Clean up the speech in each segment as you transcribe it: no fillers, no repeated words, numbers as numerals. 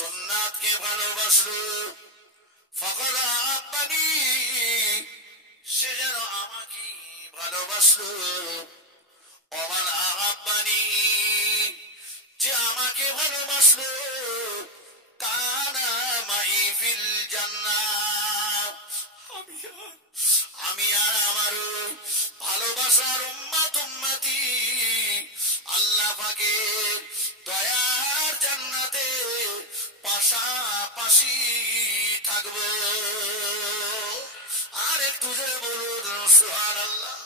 সুন্নাতকে ভালোবাসলো, ফাকাদ আহাব্বানি, সে যেন আমাকে ভালোবাসলো। ওমান আহাব্বানি, যে আমাকে ভালোবাসলো, কানা মাই ফিল জান্নাহ, আমি আর আমার ভালোবাসার উম্মত উম্মতি আল্লাহ পাকের দয়ার জান্নাতে পাশাপাশি থাকবো। আর একটু জোরে বলুন সুবহানাল্লাহ।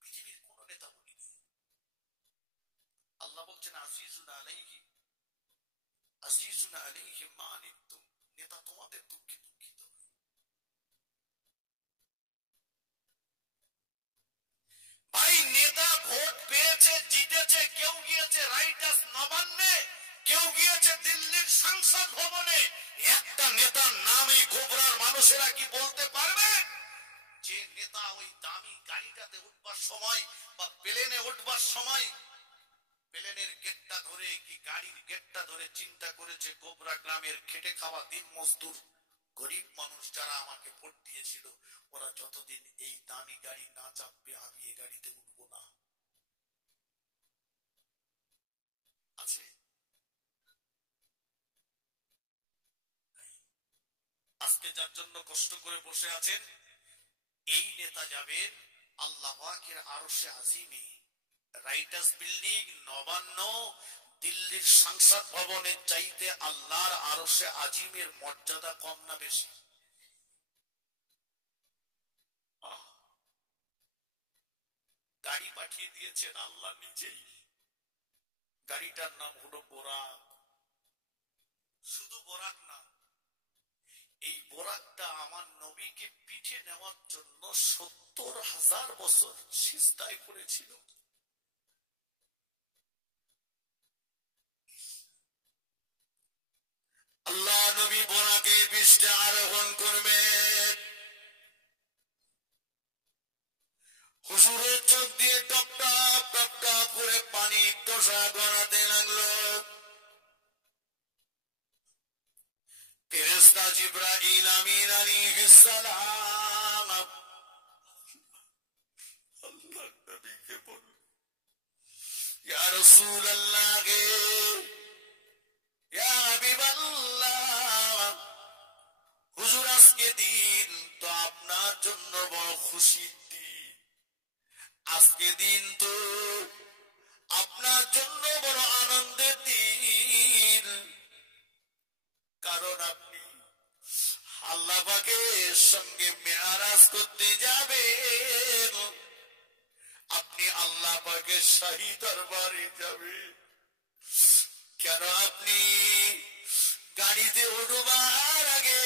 পৃথিবীর কোন নেতা বলিনি, আল্লাহ বলছেন আজিজুন আলাইহি মা আনিতুম, নেতা তোমাদের দুঃখে দুঃখিত। ভাই নেতা ভোট পেয়েছে, জিতেছে, কেউ গিয়েছে রাইটার্স নবান্নে, কেউ গিয়েছে দিল্লির সংসদ ভবনে, একটা নেতার নাম এই গোবরার মানুষেরা কি বলতে পারবে? যে নেতা ওই দামি গাড়িটাতে উঠবার সময় বা প্লেনে উঠবার সময় প্লেনের গেটটা ধরে কি গাড়ির গেটটা ধরে চিন্তা করেছে গোবরা গ্রামের খেটে খাওয়া দিন মজদুর গরিব মানুষ যারা আমাকে ভোট দিয়েছিল, ওরা যতদিন এই দামি গাড়ি না চাপবে আমি এই গাড়িতে উঠবো না। আছে আজকে যার জন্য কষ্ট করে বসে আছেন, এই নেতা যাবেন আল্লাহ পাকের আরশে আজিমে, রাইটার্স বিল্ডিং নবান্ন দিল্লির সংসদ ভবনের চাইতে আল্লাহর আরশে আজিমের মর্যাদা কম না বেশি? গাড়ি পাঠিয়ে দিয়েছেন আল্লাহ নিজেই, গাড়িটার নাম হলো বোরাক। শুধু বোরাক না, এই বোরাকটা আমার নবীকে পিঠে নেওয়ার জন্য ৭০,০০০ বছর সিজদায় পড়েছিল। আল্লাহ নবী বোরাকে পৃষ্ঠে আরোহণ করবেন, হুজুরের চোখ দিয়ে টপ টপ টপ টপ করে পানি টোসা গড়াতে লাগলো। ফেরেশতা জিবরাইল আমিন আলাইহিস সালাম আল্লাহ নবীকে বলল, ইয়া রাসূলুল্লাহ গে, ইয়া হাবিবাল্লাহ, হুজুর আজকে দিন তো আপনার জন্য বড় খুশির দিন, আজকে দিন তো আপনার জন্য বড় আনন্দের দিন, কারণ আপনি আল্লাহ পাকের সঙ্গে মেরাজ করতে যাবেন, আপনি আল্লাহ পাকের শাহী দরবারে যাবেন। কেন আপনি গাড়িতে উঠবার আগে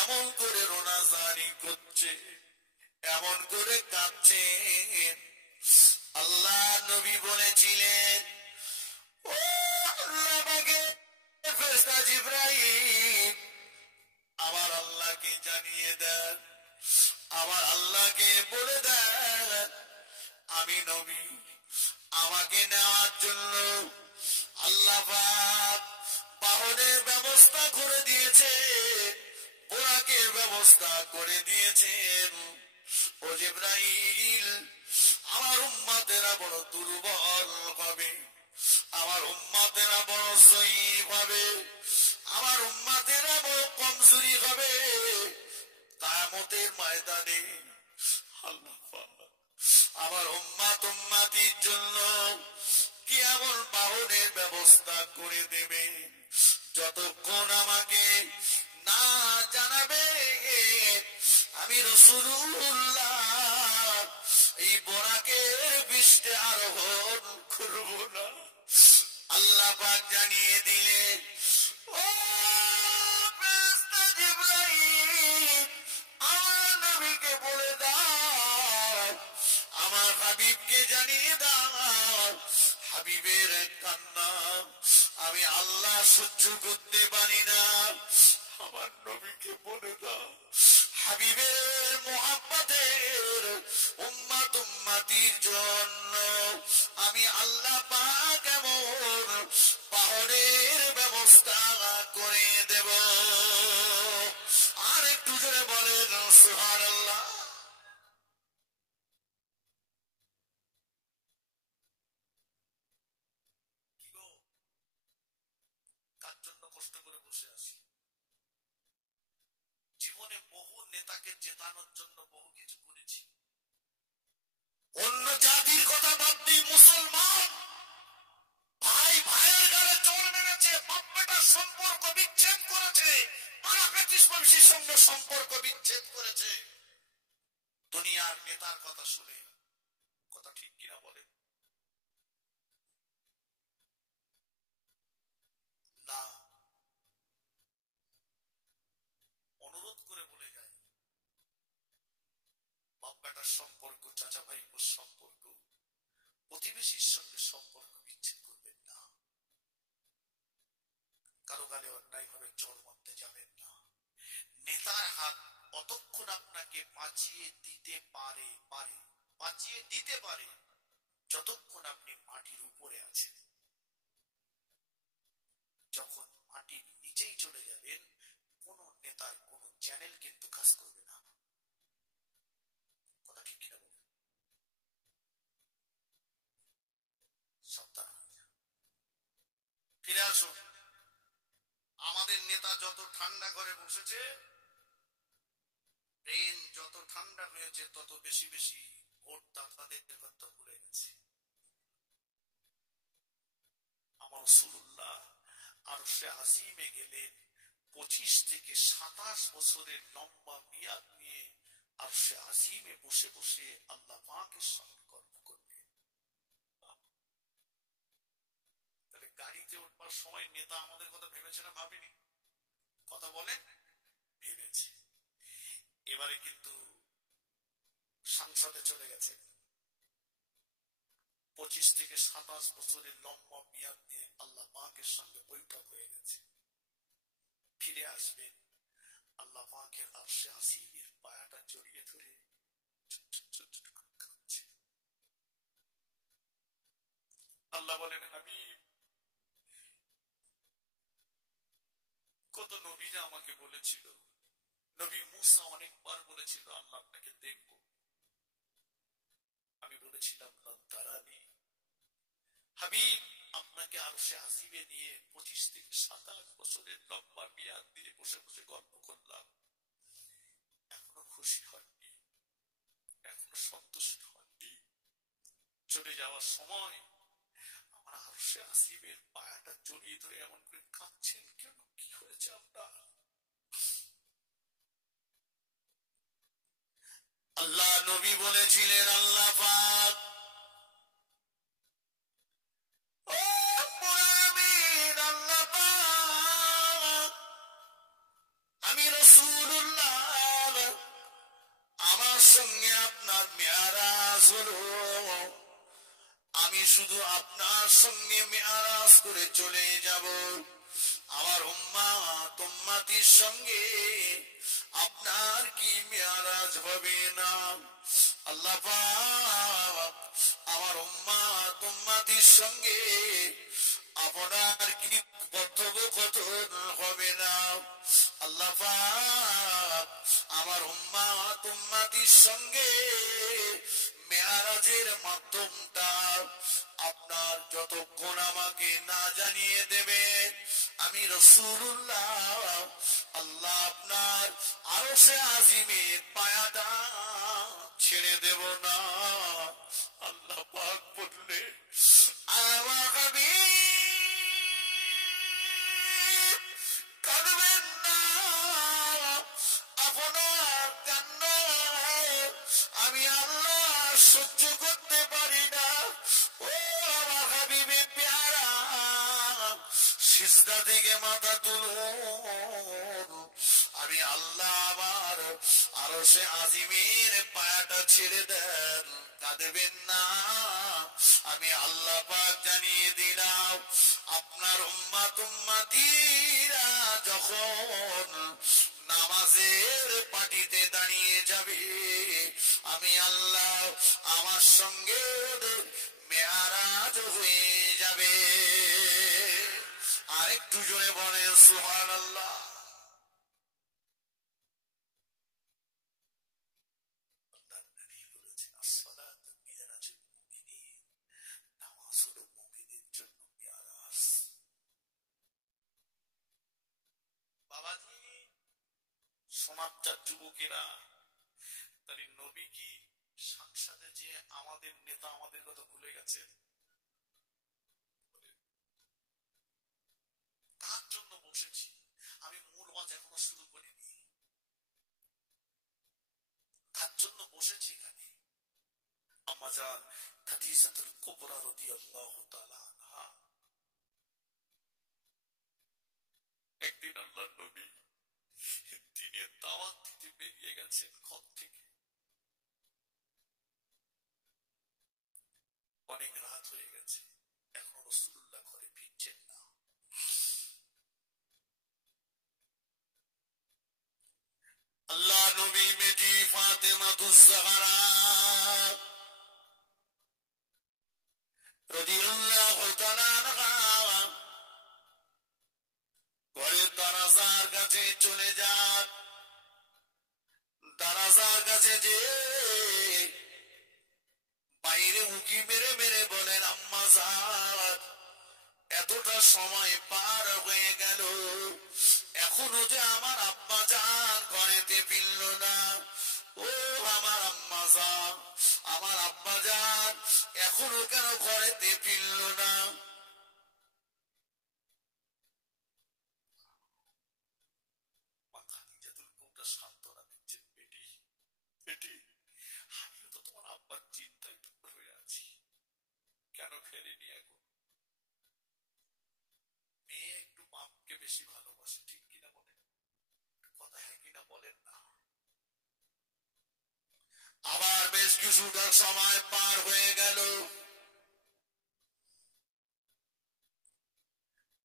এমন করে রোনাজানি করছে, এমন করে কাঁদছেন? আল্লাহ নবী বলেছিলেন, ও আল্লাহ পাকের ফেরেশতা জিবরাইল, আমার আল্লাহকে জানিয়ে দেন, আমার আল্লাহকে বলে দেন, আমি নবী, আমাকে নেওয়ার জন্য আল্লাহ পাক বাহনের ব্যবস্থা করে দিয়েছে, বোরাকের ব্যবস্থা করে দিয়েছেন। ও জিবরাইল, আমার উম্মতেরা বড় দুর্বল হবে, আমার উম্মতেরা বড় যঈফ হবে, আমার উম্মতেরা বড় কমজোরি হবে। কিয়ামতের ময়দানে আল্লাহ পাক আমার উম্মত উম্মতির জন্য কি এমন বাহনের ব্যবস্থা করে দেবে, যতক্ষণ আমাকে না জানাবে আমি রাসূলুল্লাহ এই বোরাকের পৃষ্ঠে আরোহণ করব না। আল্লাহ পাক জানিয়ে দিলেন, ও ফেরেশতা জিবরাইল, আমার নবীকে বলে দাও, আমার হাবিবকে জানিয়ে দাও, হাবিবের কান্না আমি আল্লাহ সহ্য করতে পারি না, আমার নবীকে বলে দাও, হাবিবের মুহাব্বতের উম্মত উম্মতির জন্য আমি আল্লাহ পাক এমন পাহাড়ের ব্যবস্থা করে দেব। আর একটু জোরে বলেন সুবহানাল্লাহ। কার জন্য কষ্ট করে বসে আছি? জীবনে বহু নেতাকে জেতানোর জন্য বহু কিছু করেছি। অন্য জাতির কথা বাদ দিয়ে মুসলমান ভাই ভাইয়ের গালে চোর মেরেছে, বাপ বেটার সম্পর্ক বিচ্ছেদ করেছে, পাড়া প্রতিবেশীর সঙ্গে সম্পর্ক বিচ্ছেদ করেছে দুনিয়ার নেতার কথা শুনে। কথা ঠিক কিনা বলেন? না, অনুরোধ করে বলে যায়, বাপ বেটার সম্পর্ক, চাচা ভাইপোর সম্পর্ক, প্রতিবেশীর সঙ্গে সম্পর্ক বিচ্ছেদ করবেন না। কারো গালে অন্যায় ভাবে চোর মারতে যাবেন না। নেতার হাত অতক্ষণ আপনাকে বাঁচিয়ে দিতে পারে যতক্ষণ আপনি মাটির উপরে আছেন। যখন মাটির নিচেই চলে যাবেন, কোন নেতার কোন চ্যানেল কিন্তু কাজ করবে না। কথা ঠিক কিনা বলুন? সাবধান হয়ে যান। ফিরে আসুন। আমাদের নেতা যত ঠান্ডা ঘরে বসেছে, ব্রেন যত ঠান্ডা হয়েছে, তত বেশি বেশি ভোট দাতাদের কথা ভুলে গেছে। আমার রাসূলুল্লাহ আরশে আজিমে গেলেন 25 থেকে 27 বছরের লম্বা মেয়াদ নিয়ে আরশে আজিমে বসে বসে আল্লাহ পাকের স্মরণ করবে। তাহলে গাড়িতে উঠবার সময় নেতা আমাদের কথা ভেবেছে না ভাবেনি? কথা বলেন, ভেবেছে। এবারে কিন্তু সংসদে চলে গেছে, 25 থেকে 27 বছরের লম্বা মেয়াদ নিয়ে আল্লাহ পাকের সঙ্গে বৈঠক হয়ে গেছে। ফিরে আসবেন, আল্লাহ পাকের আরশে আজিমের পায়াটা জড়িয়ে ধরে কাঁদছে। আল্লাহ বলেন, হাবিব, কত নবীরা আমাকে বলেছিল, নবী মুসা অনেকবার বলেছিল আল্লাহ আপনাকে দেখব। আমি বলেছিলাম তারানি। হাবিব, আপনাকে আরশে আজিমে নিয়ে 25 থেকে 27 বছরের লম্বা মেয়াদ দিয়ে বসে বসে গল্প করলাম, এখনো খুশি হননি, এখনো সন্তুষ্ট হননি। চলে যাওয়ার সময় আমার আরশে আজিমের পায়াটা জড়িয়ে ধরে এমন করে কাঁদছেন কেন? কি হয়েছে আপনার? আল্লাহ নবী বলেছিলেন, আল্লাহ পাক আমি রাসূলুল্লাহ, আমার সঙ্গে আপনার মেরাজ হলো, আমি শুধু আপনার সঙ্গে মেরাজ করে চলে যাব। আমার উম্মত উম্মতির সঙ্গে আপনার কি মেরাজ হবে না? আল্লাহ পাক আমার উম্মত উম্মতির সঙ্গে আপনার কি কথোপকথন হবে না? আল্লাহ পাক আমার উম্মত উম্মতির সঙ্গে মেরাজের মাধ্যমটা আপনার যতক্ষণ আমাকে না জানিয়ে দেবেন, আমি রাসূলুল্লাহ আল্লাহ আপনার আরশে আজিমের পায়াটা ছেড়ে দেব না। আল্লাহ পাক বললেন, আমার হাবিব কাঁদবেন না, আপনার কান্না আমি আল্লাহ সহ্য করতে পারি না। ও আমার হাবিবে প্যারা, সিজদা থেকে মাথা তুলুন, আমি আল্লাহ আমার আরশে আজিমের পায়াটা ছেড়ে দেন, কাঁদবেন না। আমি আল্লাহ পাক জানিয়ে দিলাম, আপনার উম্মত উম্মতিরা যখন নামাজের পাটিতে দাঁড়িয়ে যাবে, আমি আল্লাহ আমার সঙ্গে ওদের মেরাজ হয়ে যাবে। আরেকটু জোরে বলেন সুবহানাল্লাহ। সমাজটার যুবকেরা, তাহলে নবী কি সংসদে যে আমাদের নেতা আমাদের কথা ভুলে গেছে? তার জন্য বসেছি আমি, মূল ওয়াজ এখনো শুরু করিনি, তার জন্য বসেছি এখানে। আম্মাজান খাদিজাতুল কুবরা রাদিয়াল্লাহু তাআলা আনহা, একদিন আল্লাহর নবী দিনের দাওয়াত দিতে বেরিয়ে গেছেন ঘর থেকে। অনেক রাত হয়ে গেছে, এখনো রাসূলুল্লাহ ঘরে ফিরছেন না। আল্লাহ নবী বেটি ফাতেমাতুজ জাহরা রাদিয়াল্লাহু তাআলা আনহা ঘরের দরজার কাছে চলে যান। দরজার কাছে যে বাইরে উঁকি মেরে মেরে বলেন, আম্মা জান এতটা সময় পার হয়ে গেল, এখনো যে আমার আব্বা জান ঘরেতে ফিরল না। ও আমার আম্মা জান, আমার আব্বা জান এখনো কেন ঘরেতে ফিরল না? খাদিজাতুল কুবরা সান্ত্বনা দিচ্ছেন, বেটি বেটি আমিও তো তোমার আব্বার চিন্তায় হয়ে আছি, কেন ফেরেনি এখন? মেয়ে একটু বাপকে বেশি ভালোবাসে, ঠিক কিনা বলেন? কথা হ্যাঁ কিনা বলেন না? আবার বেশ কিছুটা সময় পার হয়ে গেল।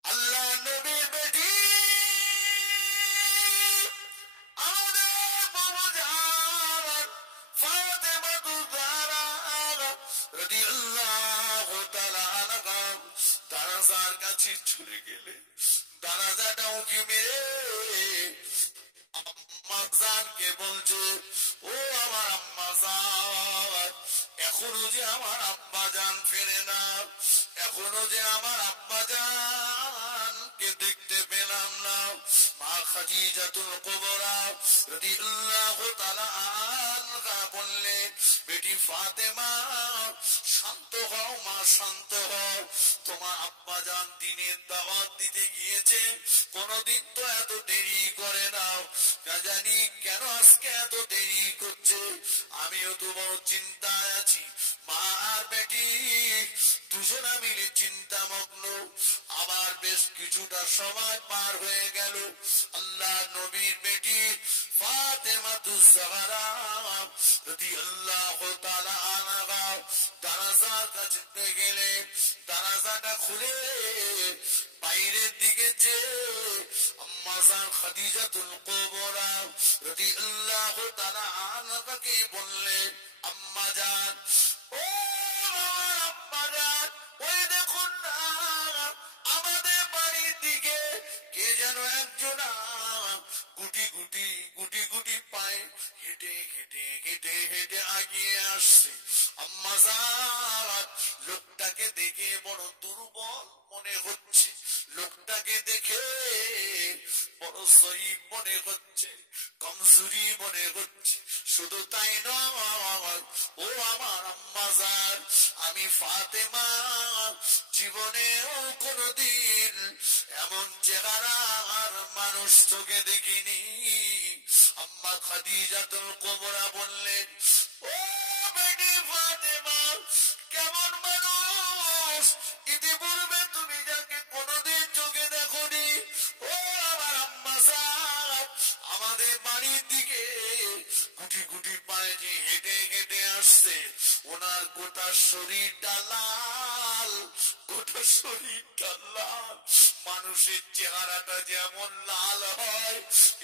আল্লাহ নবীর বেটি আমাদের বাবা জান ফাতেমাতুজ জাহরা রাদিয়াল্লাহু তাআলা আনহা দরজার কাছে চলে গেলেন। দরজাটা উঁকি মেরে আম্মা জানকে বলছে, ও আমার আম্মা জান এখনো যে আমার আব্বা জান ফেরে না, এখনো যে আমার আব্বা জানকে দেখতে পেলাম না। মা খাদিজাতুল কুবরা রাদিয়াল্লাহু তাআলা আনহা বললেন, বেটি ফাতেমা শান্ত হও মা, শান্ত হও। তোমার আব্বা জান দিনের দাওয়াত দিতে গিয়েছে, কোনদিন তো এত দেরি করে না, জানি কেন আজকে এত দেরি করছে। আমিও তো বড় চিন্তায় আছি, মা আর বেটি দুজনা মিলে চিন্তামগ্ন। আবার বেশ কিছুটা সময় পার হয়ে গেল। আল্লাহ নবীর বেটি ফাতেমাতুজ জাহরা রাদিয়াল্লাহু তাআলা আনহা দরজার কাছে গেলেন। দরজাটা খুলে বাইরের দিকে যে আম্মা জান খাদিজাতুল কুবরা রাদিয়াল্লাহু তাআলা আনহাকে বললেন, আম্মা জান, ও আম্মা জান, ওই দেখুন না আমাদের বাড়ির দিকে কে যেন একজন গুটি গুটি গুটি গুটি পায়ে হেঁটে হেঁটে হেঁটে হেঁটে আগিয়ে আসছে। আম্মা জান লোকটাকে দেখে বড় দুর্বল মনে হচ্ছে, লোকটাকে দেখে বড় জয়ীফ মনে হচ্ছে, কমজোরি মনে হচ্ছে। শুধু তাই নয়, ও আমার আম্মা জান, আমি ফাতেমা জীবনেও কোনদিন এমন চেহারা আর মানুষ চোখে দেখিনি। আম্মা খাদিজাতুল কুবরা বললেন, ও বেটি ফাতেমা, কেমন মানুষ ইতিপূর্বে তুমি যাকে কোনদিন চোখে দেখোনি। ও আমার আম্মা জান, আমাদের বাড়ির দিকে গুটি গুটি পায়ে যে হেঁটে হেঁটে আসছে, ওনার গোটা শরীরটা লাল, গোটা শরীরটা লাল, মানুষের চেহারাটা যেমন লাল হয়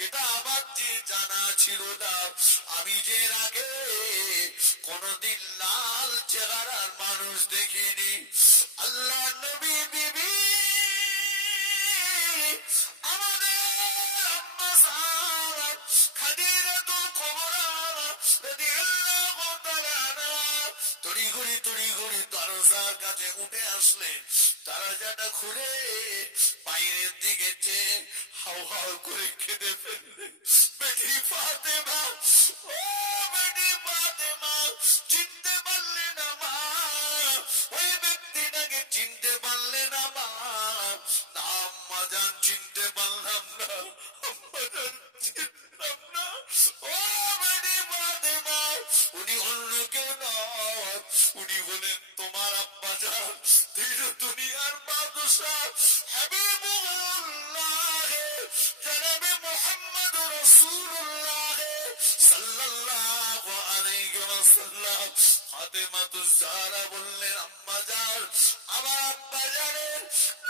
এটা আমার যে জানা ছিল না। আমি যে আগে কোনদিন লাল চেহারার মানুষ দেখিনি। আল্লাহ নবী বিবি আমাদের আম্মা জান খাদিজাতুল কুবরা রাদিয়াল্লাহু তাআলা তড়িঘড়ি দরজার কাছে উঠে আসলেন। দরজাটা খুলে বাইরের দিকে চেয়ে হাউ হাউ করে কেঁদে ফেললেন। বেটি ফাতেমা, ও বেটি ফাতেমা, চিনতে পারলে না মা? ওই ব্যক্তিটাকে চিনতে পারলে না মা? না আম্মা জান, চিনতে পারলাম না, আম্মা জান চিনলাম না। ও বেটি ফাতেমা, উনি অন্য কেউ নয়, উনি হলেন তোমার আব্বা জান, দুনিয়ার বাদশাহ হাবিবুল্লাহ জনাবে মুহাম্মদ রাসূলুল্লাহ সাল্লাল্লাহু আলাইহি ওয়াসাল্লাম। ফাতেমাতুজ জাহরা বললেন, আম্মা জান, আমার আব্বা জানের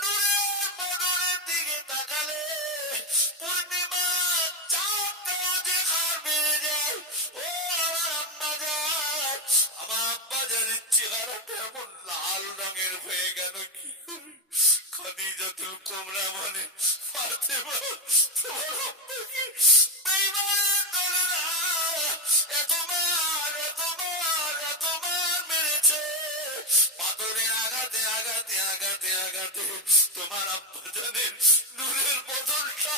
নূরের বদনের দিকে তাকালে পূর্ণিমা চাঁদটাও যে খার বেড়ে যায়। ও আমার আম্মা জান, আমার আব্বা জানের চেহারাটা এমন লাল রঙের হয়ে গেল কি করে? খাদিজাতুল কুবরা বলে, ফাতেমা, তোমার আব্বাকে বেঈমানের দলেরা এতবার মেরেছে। পাথরের আঘাতে তোমার আব্বা জানের নূরের বদনটা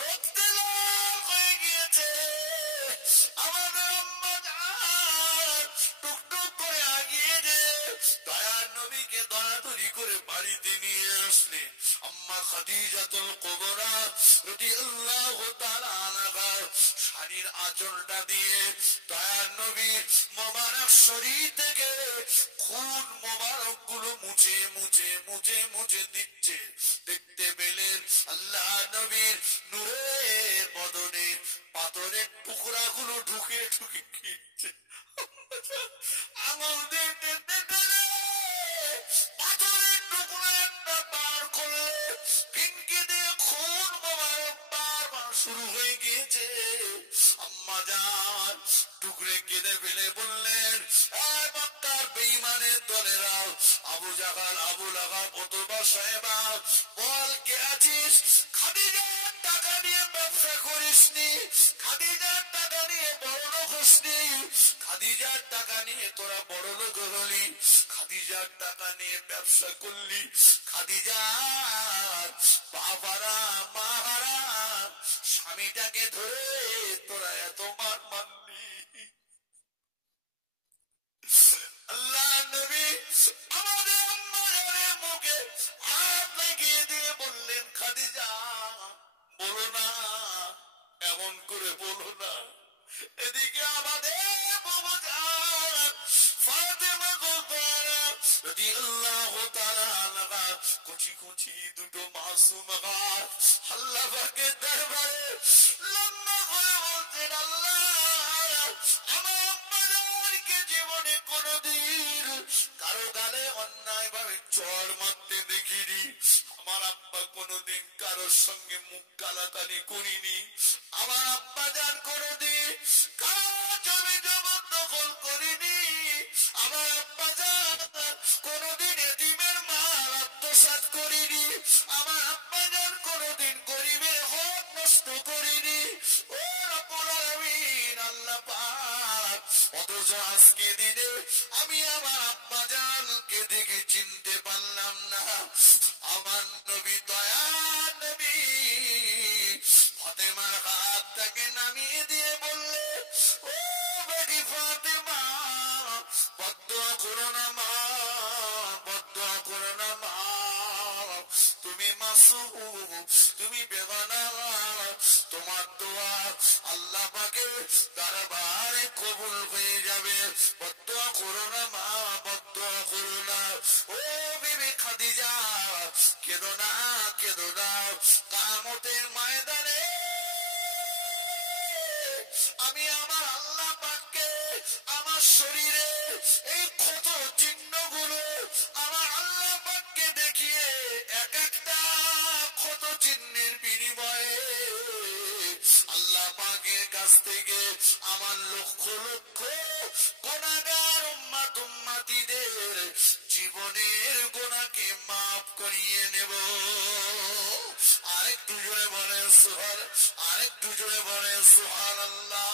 রক্তে লাল হয়ে গিয়েছে। আমাদের আম্মা জান টুকটুক করে আগিয়ে যে দয়ার নবীকে দয়াদরি করে বাড়িতে নিয়ে আসলেন। আম্মা খাদিজাতুল কুবরা রাদিয়াল্লাহু তাআলা আনহা শাড়ির আঁচলটা দিয়ে দয়ার নবীর মোবারক শরীর থেকে খুন মোবারক গুলো মুছে দিচ্ছে। দেখতে পেলেন আল্লাহ নবীর নূরের বদনে পাথরের টুকরা গুলো ঢুকে গিয়েছে। আঙুল দিয়ে পাথরের টুকরা একটা বার করলে ফিনকি দিয়ে খুন মোবারক বারবার শুরু হয়ে গিয়েছে। আম্মা জান টুকরে কেঁদে ফেলে বললেন, মক্কার বেঈমানের দলেরা, আবু জাহল, আবু লাহাব, উতবা, শায়বা, বল কে আছিস? খাদিজার টাকা নিয়ে ব্যবসা করিসনি, খাদিজার টাকা নিয়ে বড়লোক হসনি, খাদিজার টাকা নিয়ে তোরা বড়লোক হলি, খাদিজার টাকা নিয়ে ব্যবসা করলি, খাদিজার বাবারা মাহারা স্বামীটাকে ধরে তোরা এত মারলি। আল্লাহ নবী আমাদের আম্মা জানের মুখে হাত লাগিয়ে দিয়ে বললেন, খাদিজা বলো না, এমন করে বলো না। এদিকে আমাদের বাবা জান ফাতেমা রাদিয়াল্লাহু তাআলা আনহা কুচি দুটো মাসুম হাত আল্লাহ পাকের দরবারে লম্বা করে বলতেন, আল্লাহ আমার আব্বা জানকে জীবনে কোনদিন কারো গালে অন্যায় ভাবে চড় মারতে দেখিনি। আমার আব্বা কোনদিন কারোর সঙ্গে মুখ গালাগালি করিনি। আমার আব্বা জান কোনদিন কারো জমি জবরদখল করিনি। আমার আব্বা জান কোনদিন এতিমের মাল আত্মসাৎ করিনি। আমার আব্বা জান কোনদিন গরিবের হক নষ্ট করিনি। ও রব্বুল আলামিন আল্লাহ পাক, অথচ আজকে দিনে আমি আমার আব্বা জানকে দেখে চিনতে পারলাম না। আমার নবী দয়া নবী ফাতেমার হাতটাকে নামিয়ে দিয়ে বললে, ও বেটি ফাতেমা, বদদুয়া করো না মা, বদদুয়া করো না মা, তুমি মাসুম, তুমি বেগানা, তোমার দোয়া আল্লাহ পাকের দরবারে কবুল হয়ে যাবে। বদদুয়া করো না মা, বদদুয়া করো না। ও বিবি খাদিজা কেঁদো না, কিয়ামতের ময়দানে আমি আমার আল্লাহ পাককে আমার শরীরে এই ক্ষত চিহ্নগুলো আমার আল্লাহ পাককে দেখিয়ে এক একটা জীবনের গুনাহকে মাফ করিয়ে নেব। আরেকটু জোরে বলেন সুবহান, আরেকটু জোরে বলেন সুবহানাল্লাহ।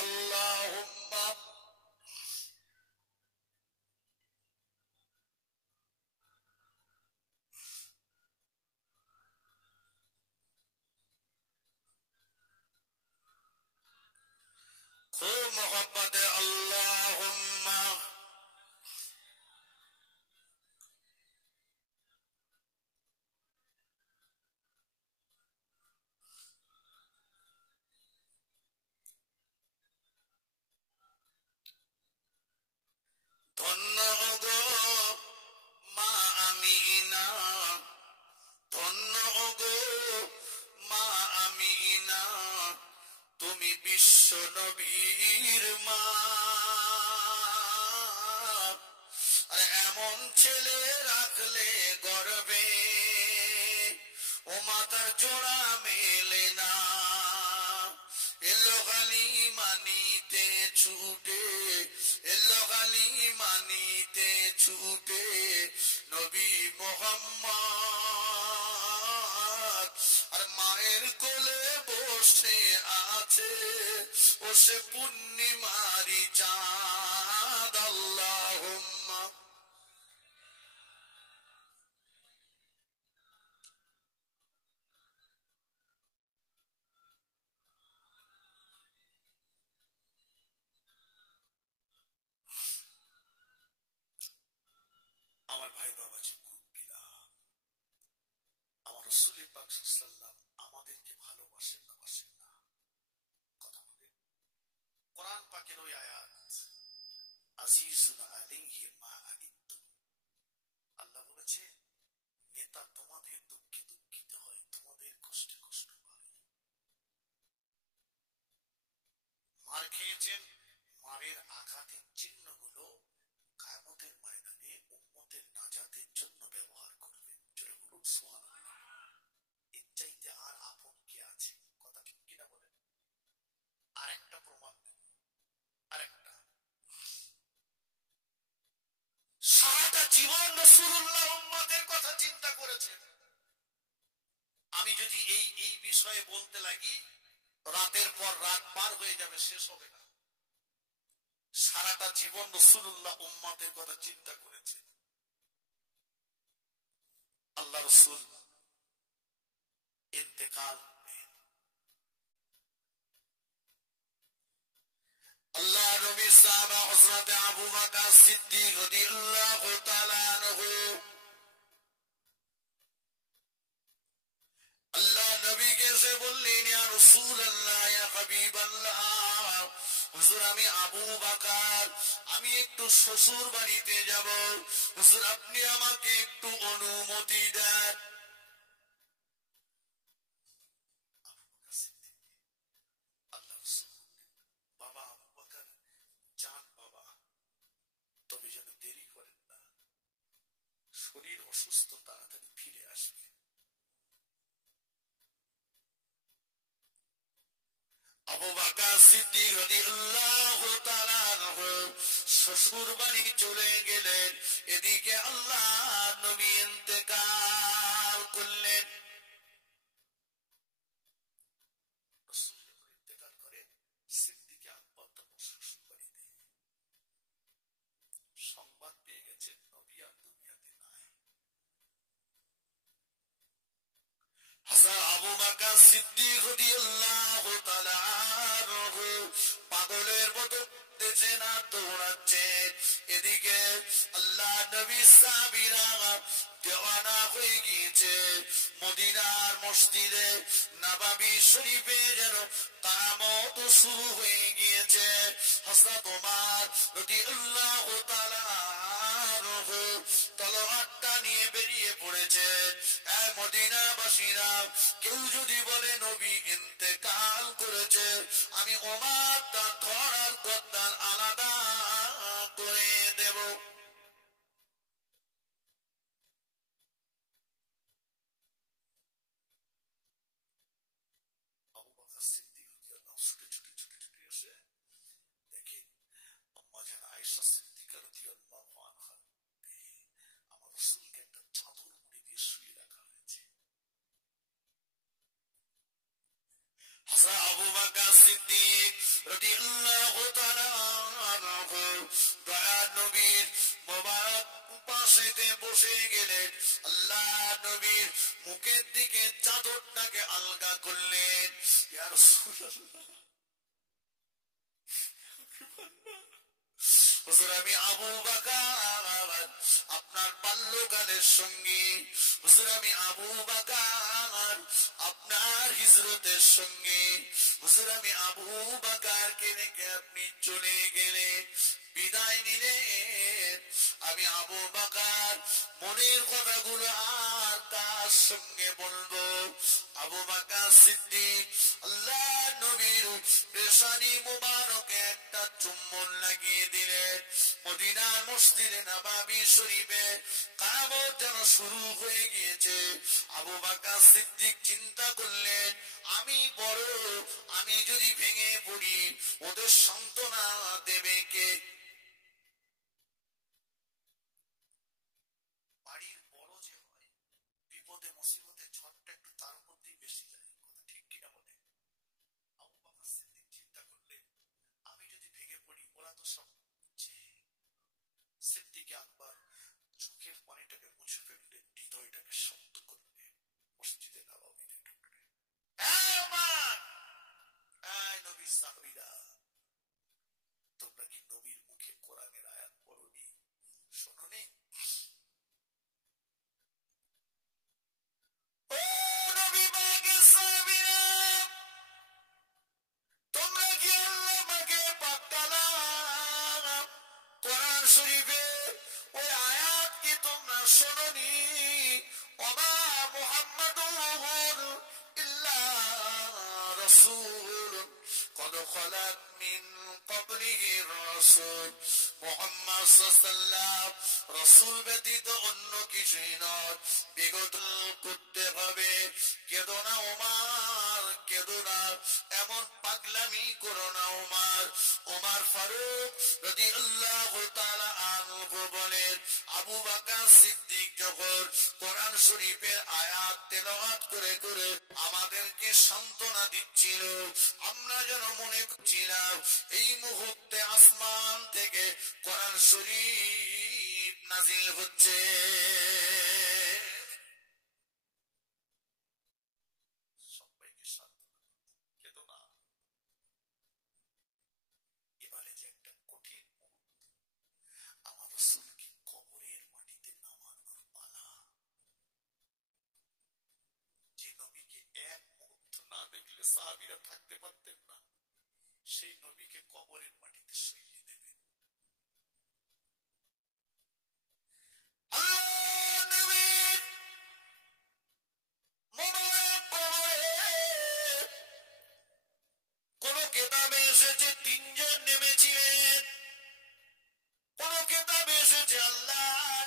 আল্লাহুম্মা খুব মোহাব্বতে আল্লাহুম্মা। ধন্য গো মা আমিনা, ধন্য গো মা আমিনা, তুমি বিশ্ব নবীর মা। আরে এমন ছেলে রাখলে গর্বে, ও মাতার জোড়া মেলে না। এলো খালি মানিতে ছুটে, এলো খালি মানিতে ছুটে নবী মোহাম্মদ। আর মায়ের কোলে বসে আছে ও সে পূর্ণিমারি চাঁদ। আল্লাহুম্মা আমার ভাই বাবাজি মুরব্বিরা, আমার রাসূল পাক সাল্লাল্লাহু আমাদেরকে ভালোবাসেন না বাসেন না? কথা বলেন। কোরআন পাকের ওই আয়াত আজিজুন আলাইহি মা আনিতুম, আল্লাহ বলেছে নেতা তোমাদের দুঃখে দুঃখিত হয়, তোমাদের কষ্টে কষ্ট পায়। মার খেয়েছেন, মারের আঘাতের চিহ্নগুলো কিয়ামতের ময়দানে উম্মতের নাজাতের জন্য ব্যবহার করবেন। জোরে বলুন সুবহানাল্লাহ। এর চাইতে আর আপন কে আছে? কথা ঠিক কিনা বলেন? আরেকটা প্রমাণ দেব, আরেকটা। সারাটা জীবন রাসূলুল্লাহ উম্মতের কথা চিন্তা করেছেন। আমি যদি এই এই বিষয়ে বলতে লাগি, রাতের পর রাত পার হয়ে যাবে, শেষ হবে না। সারাটা জীবন রাসূলুল্লাহ উম্মতের কথা চিন্তা করেছে। আল্লাহ রাসূল ইন্তেকাল, আল্লাহ নবী সাহাবা হযরত আবু বকর সিদ্দিক রাদিয়াল্লাহু তাআলা আনহু, আল্লাহ নবীকে এসে বললেন ইয়া রাসূলুল্লাহ ইয়া হাবিবাল্লাহ, হুজুর আমি আবু বকর, আমি একটু শ্বশুর বাড়িতে যাব, হুজুর আপনি আমাকে একটু অনুমতি দেন। আল্লাহ রাসূল বাবা আবু বকর যান বাবা, তবে যেন দেরি করেন না, শরীর অসুস্থ, তাড়াতাড়ি ফিরে আসবে। আবু বকর সিদ্দিক রাদিয়াল্লাহু তাআলা আনহু শ্বশুর বাড়ি চলে গেলেন। এদিকে আল্লাহ নবী ইন্তেকাল করলেন। রাসূল যখন ইন্তেকাল করেন, সিদ্দিক আকবর তখন শ্বশুর বাড়িতে সংবাদ পেয়ে গেছেন নবী আর দুনিয়াতে নাই। হযরত আবু বকর সিদ্দিক রাদিয়াল্লাহু তাআলা আনহু পাগলের মতো দেখছেন আর দৌড়াচ্ছেন। এদিকে আল্লাহ নবী সাহাবীরা দেওয়ানা হয়ে গিয়েছে। মদিনার মসজিদে নববী শরীফে যেন কামত শুরু হয়ে গিয়েছে। হযরত ওমর রাদিয়াল্লাহু তাআলা আনহু তলোয়ারটা নিয়ে বেরিয়ে পড়েছেন। এ মদিনাবাসীরা, কেউ যদি বলে নবী ইন্তেকাল করেছে, আমি ওমর তার ধরার গর্দান আলাদা করে দেব। আবু বকর সিদ্দিক রাদিয়াল্লাহু ছুটে ছুটে ছুটে ছুটে এসে দেখেন আম্মা জান আয়েশা সিদ্দিকা রাদিয়াল্লাহু আনহা আবু বকর সিদ্দিক রাদিয়াল্লাহু তাআলা আনহু দয়ার নবীর মোবারক পাশেতে বসে গেলেন। আল্লাহ নবীর মুখের দিকে চাদরটাকে আলগা করলেন। ইয়া রাসূলুল্লাহ, হুজুর আমি আবু বকর আপনার বাল্যকালের সঙ্গী, হুজুর আমি আবু বকর আপনার হিজরতের সঙ্গী, হুজুর আমি আবু বকরকে রেখে আপনি চলে গেলেন, বিদায় নিলেন। আমি আবু বকর মনের কথাগুলো আর তার সঙ্গে বলবো। আবু বকর সিদ্দিক আল্লাহ নবীর পেশানি মুবারকে একটা চুম্বন লাগিয়ে দিলেন। মদিনার মসজিদে নববী শরীফে কিয়ামত যেন শুরু হয়ে গিয়েছে। আবু বকর সিদ্দিক চিন্তা করলেন, আমি বড়, আমি যদি ভেঙে পড়ি ওদের সান্ত্বনা দেবে কে? বাড়ির বড় যে হয়, বিপদে মুসিবতে ঝড়টা একটু তার মধ্যেই বেশি যায়, কথা ঠিক কিনা বলে? আবু বকর সিদ্দিক চিন্তা করলেন, আমি যদি ভেঙে পড়ি ওরা তো সব বুঝছে। সিদ্দিক আকবর চোখের পানিটাকে মুছে ফেললেন, হৃদয়টাকে শক্ত করলেন, মসজিদে নববীতে ঢুকলেন। নবীর সাহাবীরা, তোমরা কি নবীর মুখে কোরআনের আয়াত পড়োনি, শোনোনি? ও নবী পাকের সাহাবীরা, তোমরা কি আল্লাহ পাকের পাক কালাম কোরআন শরীফে ওই আয়াত কি তোমরা শোনোনি? ওমা মুহাম্মাদুর ইল্লা রাসূল قد خلت من قبله الرسول। মুহাম্মদ সাল্লাল্লাহু রাসূল ব্যতীত অন্য কিছুই নয়, বিগত করতে হবে। কেঁদো না ওমর, কেঁদো না, এমন পাগলামি করো না ওমর। ওমর ফারুক রাদিয়াল্লাহু তাআলা আনহু বলেন, আবু বকর সিদ্দিক যখন কোরআন শরীফের আয়াত তেলাওয়াত করে করে আমাদেরকে সান্ত্বনা দিচ্ছিল, আমরা যেন মনে করছিলাম এই মুহূর্তে আসমান থেকে কোরআন শরীফ নাজিল হচ্ছে। সবাইকে সান্ত্বনা, কেঁদো না। এবারে যে একটা কঠিন মুহূর্ত, আমার রাসূলকে কবরের মাটিতে নামানোর পালা। যে নবীকে এক মুহূর্ত না দেখলে সাহাবীরা থাকতে পারতেন না, সেই নবীকে কবরের মাটিতে শুইয়ে দেবেন। কোন কেতাবে এসেছে তিনজন নেমেছিলেন, কোন কেতাবে এসেছে আল্লাহ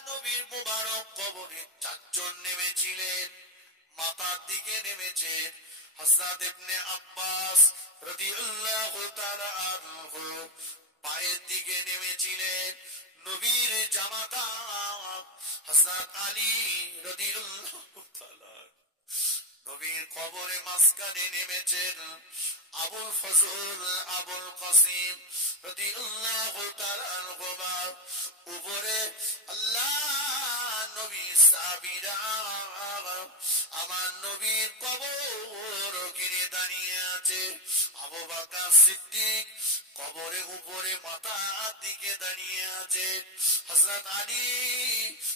নবীর মুবারক কবরে চারজন নেমেছিলেন। মাথার দিকে নেমেছেন হযরত ইবনে আব্বাস রাদিয়াল্লাহু তাআলা আনহু, পায়ের দিকে নেমেছিলেন নবীর জামাতা হযরত আলী রাদিয়াল্লাহু তাআলা, নবীর কবরে মাঝখানে নেমেছেন আবুল ফজল আবুল কাসিম রাদিয়াল্লাহু তাআলা আনহু, উপরে আল্লাহ নবী সাহাবীরা আমার নবীর কবর ঘিরে দাঁড়িয়ে আছে। আবু বকর সিদ্দিক কবরে উপরে মাথার দিকে দাঁড়িয়ে আছে। হযরত আলী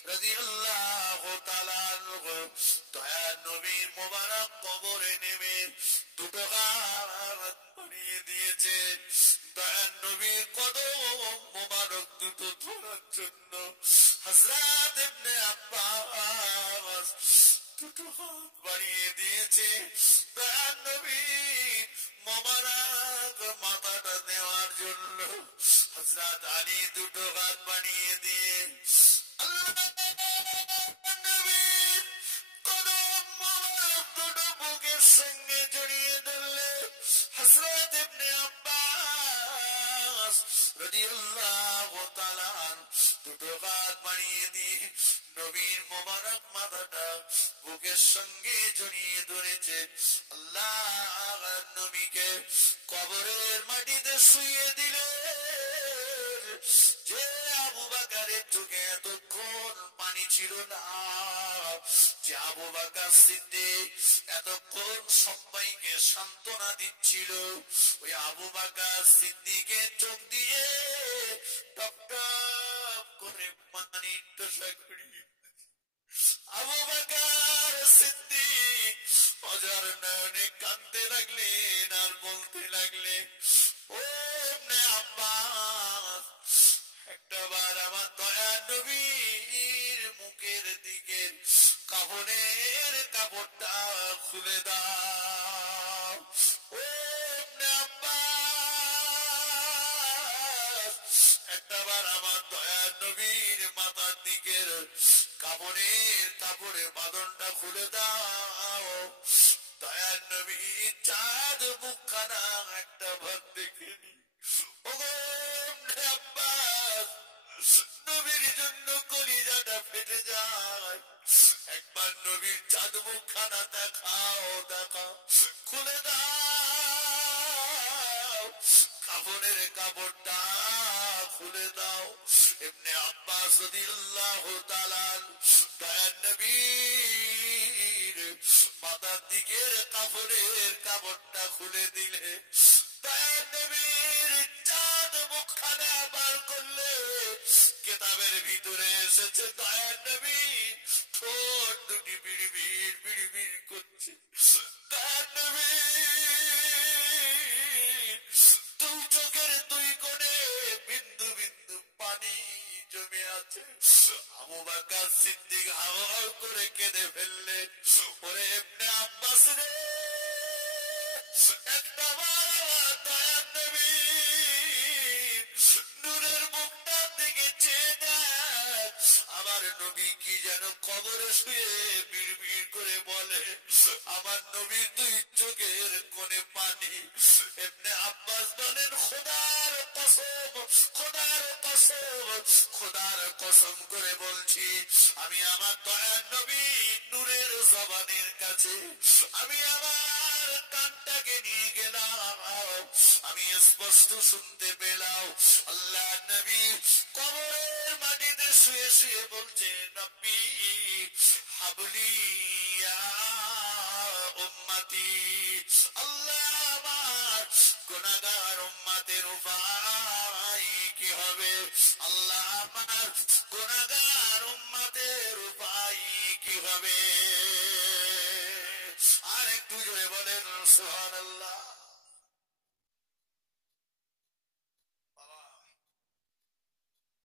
রাদিয়াল্লাহু তাআলা আনহু দয়ার নবীর মোবারক কবরে নেমে দুটো হাত বাড়িয়ে দিয়েছে দয়ার নবীর কদম মোবারক দুটো ধরার জন্য। হযরত ইবনে আব্বাস দুটো হাত বাড়িয়ে দিয়েছে দয়ার নবীর মোবারক মাথাটা নেওয়ার জন্য। হযরত আলী দুটো হাত বাড়িয়ে দিয়ে আল্লাহ নবীর কদম মোবারক দুটো বুকের সঙ্গে জড়িয়ে ধরলে। হযরত ইবনে আব্বাস রাদিয়াল্লাহু তাআলা দুটো হাত বাড়িয়ে দিয়ে নবীর মোবারক মাথাটা বুকের সঙ্গে জড়িয়ে ধরেছে। আল্লাহ নবীকে কবরের মাটিতে শুইয়ে দিলে যে আবু বকরের চোখে এতক্ষণ পানি ছিল না, যে আবু বকর সিদ্দিক এতক্ষণ সবাইকে সান্ত্বনা দিচ্ছিল, ওই আবু বকর সিদ্দিকের চোখ দিয়ে টপ টপ করে পানি টোসা করি আবু বকর সিদ্দিক অঝর নয়নে কাঁদতে লাগলেন আর বলতে লাগলেন, ও ইবনে আব্বাস, একটাবার আমার দয়া নবীর মুখের দিকে কাফনের কাপড়টা খুলে দাও। ও ইবনে আব্বাস, একটাবার আমার দয়া নবীর মাথার দিকের কাপড়ের বাঁধনটা খুলে দাও। দয়ার নবী চাঁদ মুখখানা একটা ভাগ দেখেনি। ওগো ইবনে আব্বাস, নবীর জন্য কলিজাটা ফেটে যায়, একবার নবীর চাঁদ মুখখানা দেখাও, দেখাও, খুলে দাও, কাফনের কাপড়টা খুলে দাও। ইবনে আব্বাস রাদিয়াল্লাহু তাআলা দয়ার নবীর মাথার দিকের কাফনের কাপড়টা খুলে দিলে দয়ার নবীর চাঁদ মুখখানা বার করলে কিতাবের ভিতরে এসেছে দয়ার নবী ঠোঁট দুটি বিড়বিড় বিড়বিড় করছে। দয়ার নবী দুই চোখের দুই কোণে বিন্দু বিন্দু পানি জমে আছে। আবু বকর সিদ্দিক হাওয়া করে কেঁদে ফেললেন, ওরে ইবনে আব্বাস রে, একটা বার দয়ার নবী নূরের মুখটা দিকে চেয়ে দেখ, আমার নবী কি যেন কবরে শুয়ে বিড়বিড় করে বলে, আমার নবীর দুই চোখের কোণে পানি। ইবনে আব্বাস বলেন, খোদার কসম, খোদার কসম, খোদার কসম করে বলছি, আমি আমার দয়ার নবী নূরের জবানের কাছে আমি আমার কানটাকে নিয়ে গেলাম, আমি স্পষ্ট শুনতে পেলাম আল্লাহ নবী কবরের মাটিতে শুয়ে শুয়ে বলছে, নবী হাবলি ইয়া উম্মতি, আল্লাহ আমার গুনাহগার উম্মতের উপায় কি হবে, আল্লাহ আমার গুনাহগার উম্মতের উপায় কি হবে। আর একটু জোরে বলেন সুবহানাল্লাহ।